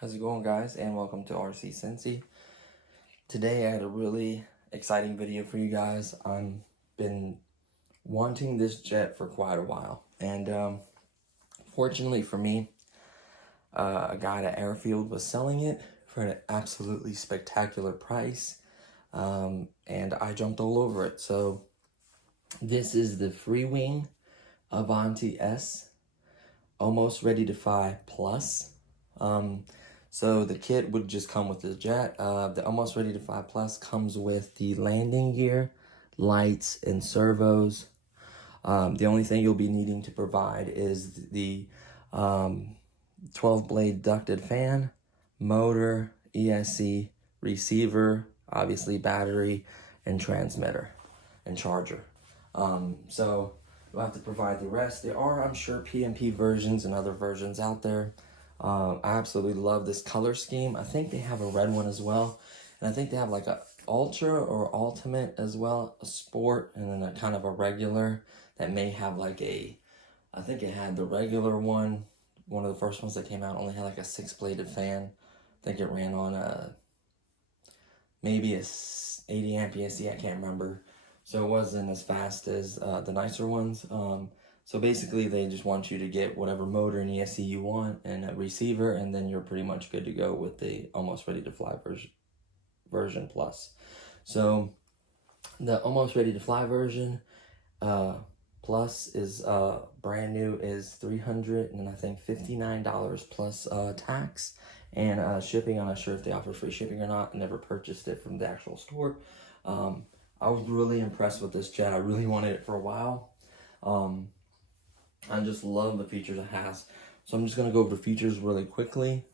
How's it going, guys, and welcome to RC Cincy. Today I had a really exciting video for you guys. I've been wanting this jet for quite a while, and fortunately for me, a guy at Airfield was selling it for an absolutely spectacular price, and I jumped all over it. So this is the free wing Avanti S Almost Ready to Fly Plus. So the kit would just come with the jet. The Almost Ready to Fly Plus comes with the landing gear, lights, and servos. The only thing you'll be needing to provide is the 12-blade ducted fan, motor, ESC, receiver, obviously battery, and transmitter and charger. So you'll have to provide the rest. There are, I'm sure, PMP versions and other versions out there. I absolutely love this color scheme. I think they have a red one as well. And I think they have like a ultra or ultimate as well, a sport, and then a kind of a regular that may have like a, I think it had the regular one. One of the first ones that came out only had like a 6-bladed fan. I think it ran on maybe a 80 amp ESC, I can't remember. So it wasn't as fast as the nicer ones. So basically, they just want you to get whatever motor and ESC you want and a receiver, and then you're pretty much good to go with the Almost Ready to Fly version plus. So the Almost Ready to Fly version plus is brand new, is $359 plus tax and shipping. I'm not sure if they offer free shipping or not. I never purchased it from the actual store. I was really impressed with this jet. I really wanted it for a while. I just love the features it has. So I'm just going to go over the features really quickly.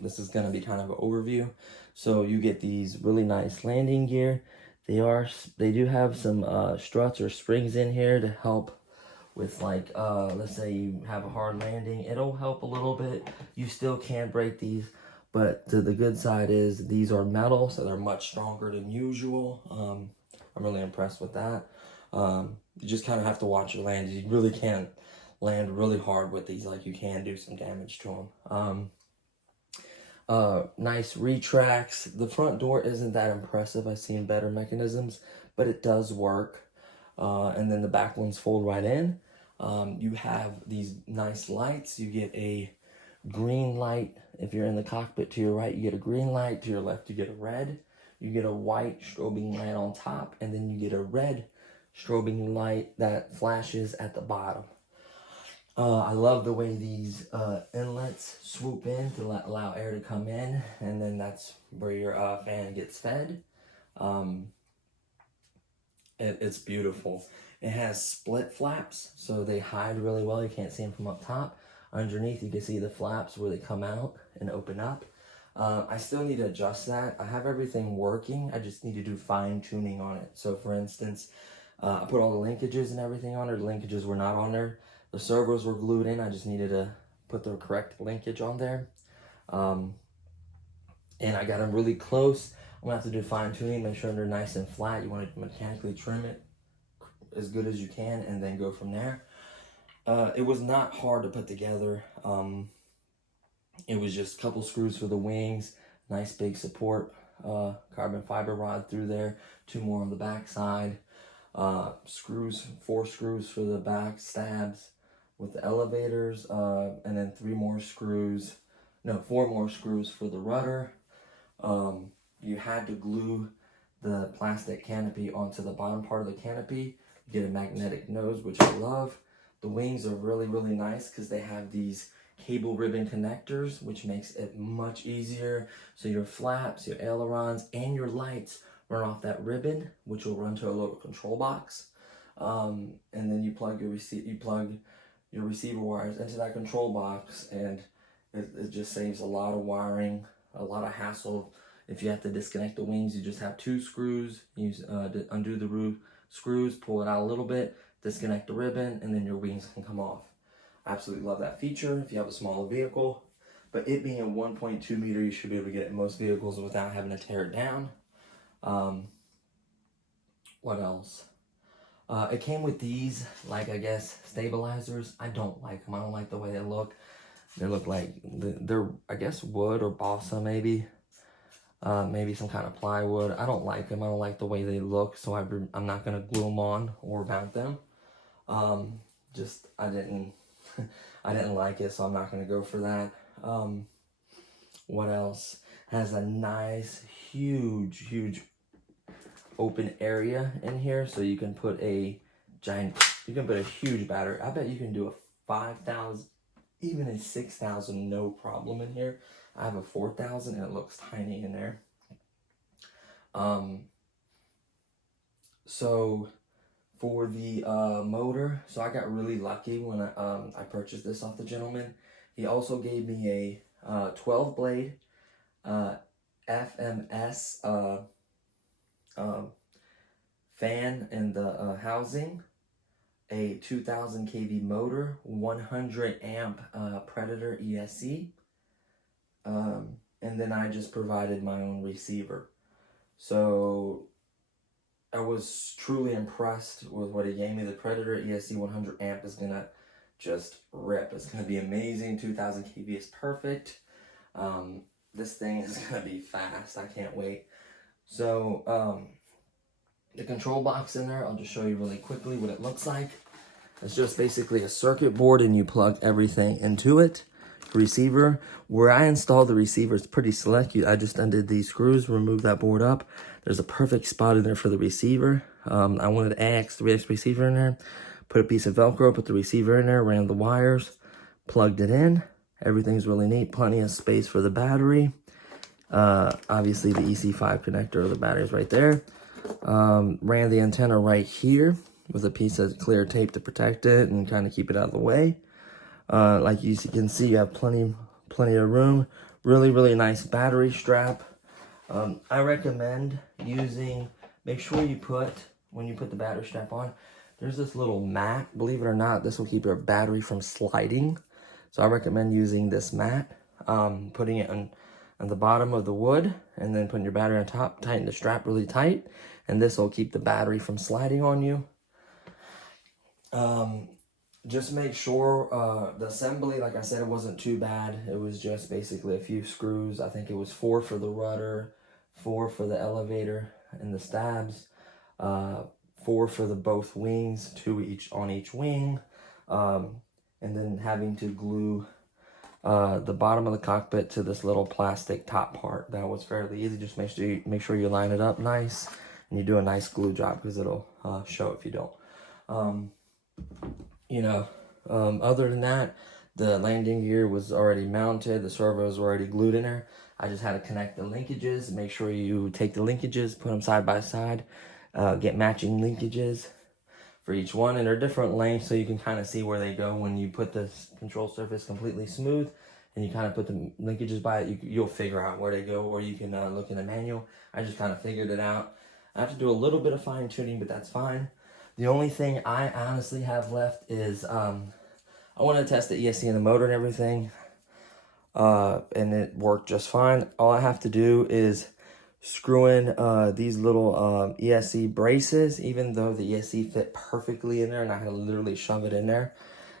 This is going to be kind of an overview. So you get these really nice landing gear. They do have some struts or springs in here to help with, like, let's say you have a hard landing. It'll help a little bit. You still can't break these. But the good side is these are metal, so they're much stronger than usual. I'm really impressed with that. You just kind of have to watch your land. You really can't land really hard with these, like you can do some damage to them. Nice retracts. The front door isn't that impressive. I've seen better mechanisms, but it does work. And then the back ones fold right in. You have these nice lights. You get a green light. If you're in the cockpit to your right, you get a green light. To your left, you get a red. You get a white strobing light on top, and then you get a red strobing light that flashes at the bottom. I love the way these inlets swoop in to allow air to come in, and then that's where your fan gets fed. It's beautiful. It has split flaps, so they hide really well. You can't see them from up top. Underneath, you can see the flaps where they come out and open up. I still need to adjust that. I have everything working. I just need to do fine-tuning on it. So, for instance, I put all the linkages and everything on there. The linkages were not on there. The servos were glued in. I just needed to put the correct linkage on there. And I got them really close. I'm going to have to do fine-tuning, make sure they're nice and flat. You want to mechanically trim it as good as you can and then go from there. It was not hard to put together. It was just a couple screws for the wings, nice big support, carbon fiber rod through there, 2 more on the back side, screws, 4 screws for the back stabs with the elevators, and then 4 more screws for the rudder. You had to glue the plastic canopy onto the bottom part of the canopy. You get a magnetic nose, which I love. The wings are really, really nice because they have these cable ribbon connectors, which makes it much easier. So your flaps, your ailerons, and your lights run off that ribbon, which will run to a little control box. And then you plug your receiver wires into that control box, and it just saves a lot of wiring, a lot of hassle. If you have to disconnect the wings, you just have 2 screws. You undo the screws, pull it out a little bit, disconnect the ribbon, and then your wings can come off. I absolutely love that feature if you have a smaller vehicle. But it being a 1.2 meter, you should be able to get it in most vehicles without having to tear it down. What else? It came with these, like, I guess, stabilizers. I don't like them. I don't like the way they look. They look like they're, I guess, wood or balsa, maybe. Maybe some kind of plywood. I don't like them. I don't like the way they look, so I'm not going to glue them on or mount them. I didn't I didn't like it, so I'm not going to go for that. What else? Has a nice, huge open area in here, so you can put a huge battery. I bet you can do a 5,000, even a 6,000, no problem in here. I have a 4,000 and it looks tiny in there. So for the motor, so I got really lucky when I purchased this off the gentleman. He also gave me a 12 blade FMS fan in the housing, a 2000 kV motor, 100 amp Predator ESC, and then I just provided my own receiver. So I was truly impressed with what he gave me. The Predator ESC 100 amp is gonna just rip. It's gonna be amazing. 2000 kV is perfect. This thing is gonna be fast. I can't wait. So the control box in there, I'll just show you really quickly what it looks like. It's just basically a circuit board, and you plug everything into it. Receiver, where I installed the receiver, is pretty slick. I just undid these screws, removed that board up. There's a perfect spot in there for the receiver. I wanted an AX 3X receiver in there. Put a piece of Velcro, put the receiver in there, ran the wires, plugged it in. Everything's really neat. Plenty of space for the battery. Obviously the EC5 connector of the battery is right there. Ran the antenna right here with a piece of clear tape to protect it and kind of keep it out of the way. Like you can see, you have plenty of room. Really nice battery strap. I recommend make sure you when you put the battery strap on, there's this little mat. Believe it or not, this will keep your battery from sliding. So I recommend using this mat, putting it on the bottom of the wood, and then putting your battery on top. Tighten the strap really tight, and this will keep the battery from sliding on you. Just make sure the assembly, like I said, it wasn't too bad. It was just basically a few screws. I think it was 4 for the rudder, 4 for the elevator and the stabs, 4 for the both wings, 2 on each wing, and then having to glue the bottom of the cockpit to this little plastic top part. That was fairly easy. Just make sure you line it up nice, and you do a nice glue job, because it'll show if you don't. Other than that, the landing gear was already mounted. The servos were already glued in there. I just had to connect the linkages. Make sure you take the linkages, put them side by side, get matching linkages for each one, and they're different lengths, so you can kind of see where they go when you put the control surface completely smooth, and you kind of put the linkages by it. You'll figure out where they go, or you can look in the manual. I just kind of figured it out. I have to do a little bit of fine tuning, but that's fine. The only thing I honestly have left is I want to test the ESC and the motor and everything, and it worked just fine. All I have to do is screw in these little ESC braces, even though the ESC fit perfectly in there, and I had to literally shove it in there,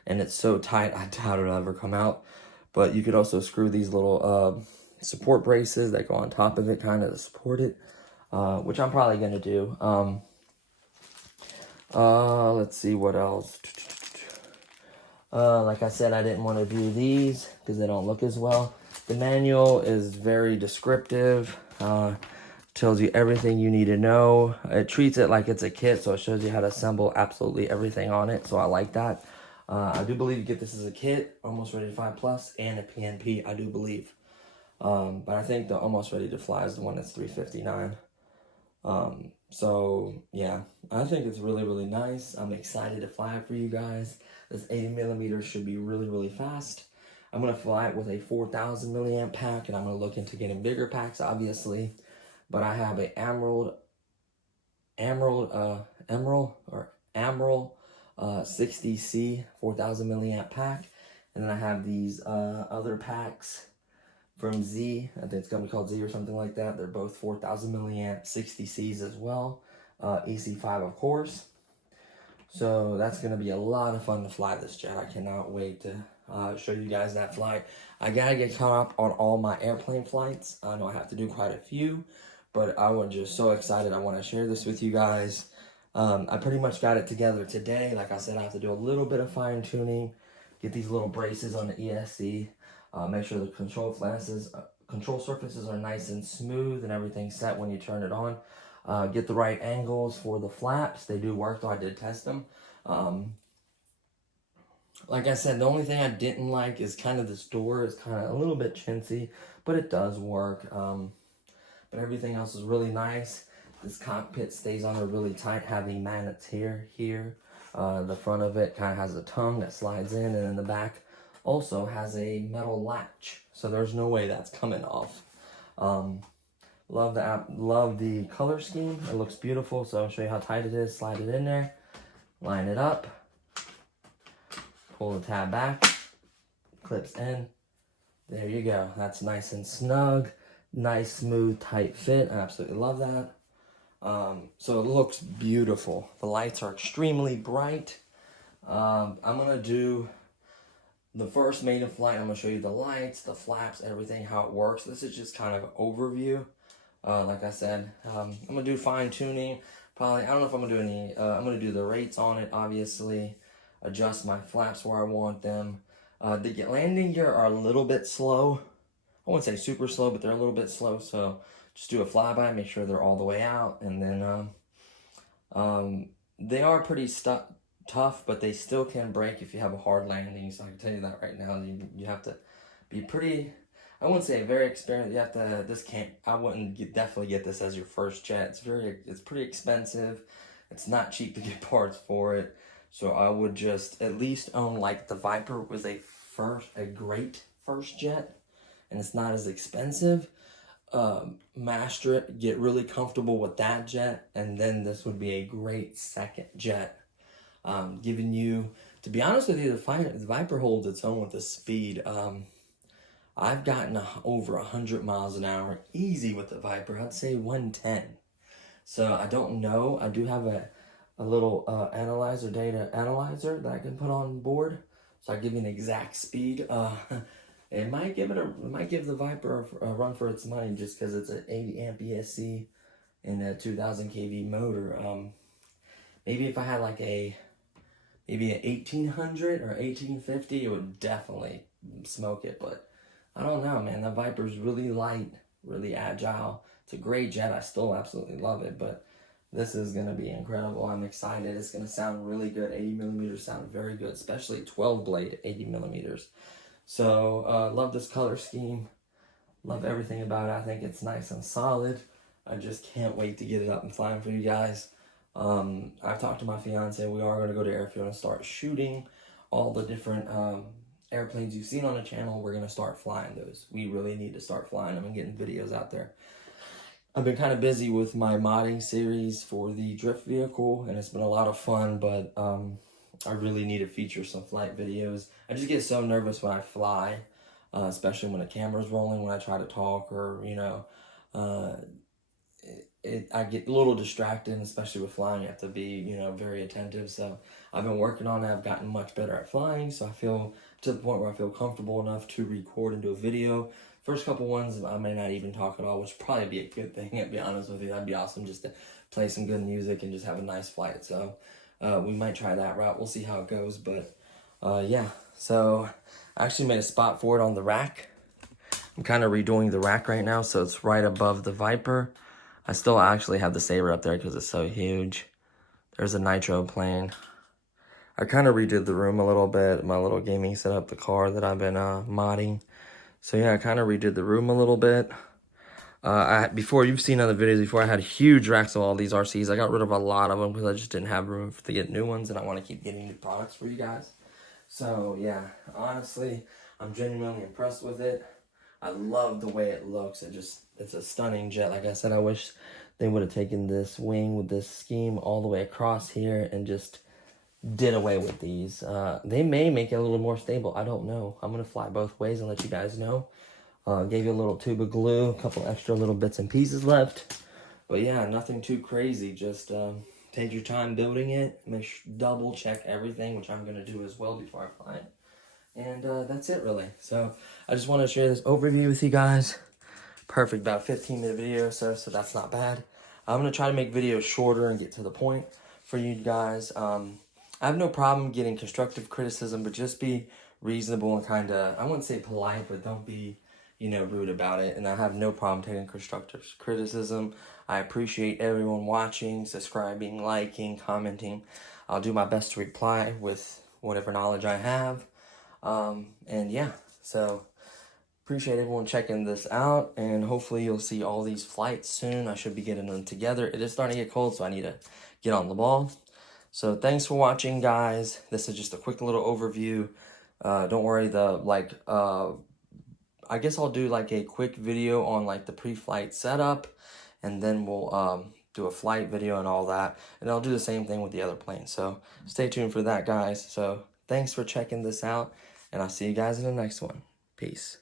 and it's so tight I doubt it'll ever come out. But you could also screw these little support braces that go on top of it, kind of to support it, which I'm probably going to do. Let's see what else. Like I said, I didn't want to do these because they don't look as well. The manual is very descriptive. Tells you everything you need to know. It treats it like it's a kit, so it shows you how to assemble absolutely everything on it. So I like that. I do believe you get this as a kit, Almost Ready to Fly Plus, and a PNP, I do believe. But I think the Almost Ready to Fly is the one that's $359. So yeah, I think it's really, really nice. I'm excited to fly it for you guys. This 80mm should be really, really fast. I'm gonna fly it with a 4,000 milliamp pack, and I'm gonna look into getting bigger packs, obviously. But I have a Emerald 60C 4,000 milliamp pack, and then I have these other packs from Z. I think it's gonna be called Z or something like that. They're both 4,000 milliamp 60Cs as well. EC5, of course. So that's gonna be a lot of fun to fly this jet. I cannot wait to show you guys that flight. I gotta get caught up on all my airplane flights. I know I have to do quite a few, but I was just so excited. I want to share this with you guys. I pretty much got it together today. Like I said, I have to do a little bit of fine tuning, get these little braces on the ESC, make sure the control surfaces are nice and smooth and everything's set when you turn it on. Get the right angles for the flaps. They do work, though. I did test them. Like I said, the only thing I didn't like is kind of this door is kind of a little bit chintzy, but it does work. But everything else is really nice. This cockpit stays on there really tight, having magnets here. The front of it kind of has a tongue that slides in, and then the back also has a metal latch, so there's no way that's coming off. Love the color scheme. It looks beautiful. So I'll show you how tight it is. Slide it in there, line it up, pull the tab back, clips in. There you go. That's nice and snug. Nice, smooth, tight fit. I absolutely love that. So it looks beautiful. The lights are extremely bright. I'm gonna do the first maiden flight. I'm gonna show you the lights, the flaps, everything, how it works. This is just kind of an overview. Like I said, I'm gonna do fine tuning. Probably, I don't know if I'm gonna do any. I'm gonna do the rates on it, obviously. Adjust my flaps where I want them. The landing gear are a little bit slow. I wouldn't say super slow, but they're a little bit slow. So just do a flyby, make sure they're all the way out, and then they are pretty tough, but they still can break if you have a hard landing. So I can tell you that right now. You have to be pretty. I wouldn't say very experienced. You have to. I wouldn't definitely get this as your first jet. It's pretty expensive. It's not cheap to get parts for it. So I would just at least own, like, the Viper was a great first jet, and it's not as expensive. Master it, get really comfortable with that jet, and then this would be a great second jet. Giving you, to be honest with you, the Viper holds its own with the speed. I've gotten over 100 miles an hour easy with the Viper. I'd say 110. So I don't know. I do have a little data analyzer that I can put on board, so I give you an exact speed. It might give the Viper a run for its money, just because it's an 80 amp ESC and a 2000 kV motor. Maybe if I had like maybe an 1800 or 1850, it would definitely smoke it. But I don't know, man. That Viper's really light, really agile. It's a great jet. I still absolutely love it, but this is going to be incredible. I'm excited. It's going to sound really good. 80mm sound very good, especially 12 blade 80mm. So, love this color scheme. Love everything about it. I think it's nice and solid. I just can't wait to get it up and flying for you guys. I've talked to my fiance. We are going to go to airfield and start shooting all the different airplanes you've seen on the channel. We're going to start flying those. We really need to start flying them and getting videos out there. I've been kind of busy with my modding series for the drift vehicle, and it's been a lot of fun, but I really need to feature some flight videos. I just get so nervous when I fly, especially when the camera's rolling, when I try to talk, or, you know, I get a little distracted, especially with flying. You have to be, you know, very attentive. So I've been working on it. I've gotten much better at flying, so I feel to the point where I feel comfortable enough to record and do a video. First couple ones, I may not even talk at all, which would probably be a good thing, to be honest with you. That'd be awesome, just to play some good music and just have a nice flight. So we might try that route. We'll see how it goes. But yeah, so I actually made a spot for it on the rack. I'm kind of redoing the rack right now, so it's right above the Viper. I still actually have the Saber up there because it's so huge. There's a nitro plane. I kind of redid the room a little bit, my little gaming setup, the car that I've been modding. So yeah, I kind of redid the room a little bit. Before, you've seen other videos before, I had huge racks of all these RCs. I got rid of a lot of them because I just didn't have room to get new ones, and I want to keep getting new products for you guys. So yeah, honestly, I'm genuinely impressed with it. I love the way it looks. It's a stunning jet. Like I said, I wish they would have taken this wing with this scheme all the way across here and just did away with these. They may make it a little more stable. I don't know. I'm going to fly both ways and let you guys know. Gave you a little tube of glue, a couple extra little bits and pieces left. But yeah, nothing too crazy. Just take your time building it. Make sure, double check everything, which I'm going to do as well before I fly it. And that's it, really. So I just want to share this overview with you guys. Perfect, about a 15-minute video or so that's not bad. I'm going to try to make videos shorter and get to the point for you guys. I have no problem getting constructive criticism, but just be reasonable and kind of, I wouldn't say polite, but don't be, rude about it. And I have no problem taking constructive criticism. I appreciate everyone watching, subscribing, liking, commenting. I'll do my best to reply with whatever knowledge I have. And yeah, so appreciate everyone checking this out, and hopefully you'll see all these flights soon. I should be getting them together. It is starting to get cold, so I need to get on the ball. So thanks for watching, guys. This is just a quick little overview. Don't worry, I guess I'll do like a quick video on like the pre-flight setup, and then we'll do a flight video and all that, and I'll do the same thing with the other plane. So stay tuned for that, guys. So thanks for checking this out, and I'll see you guys in the next one. Peace.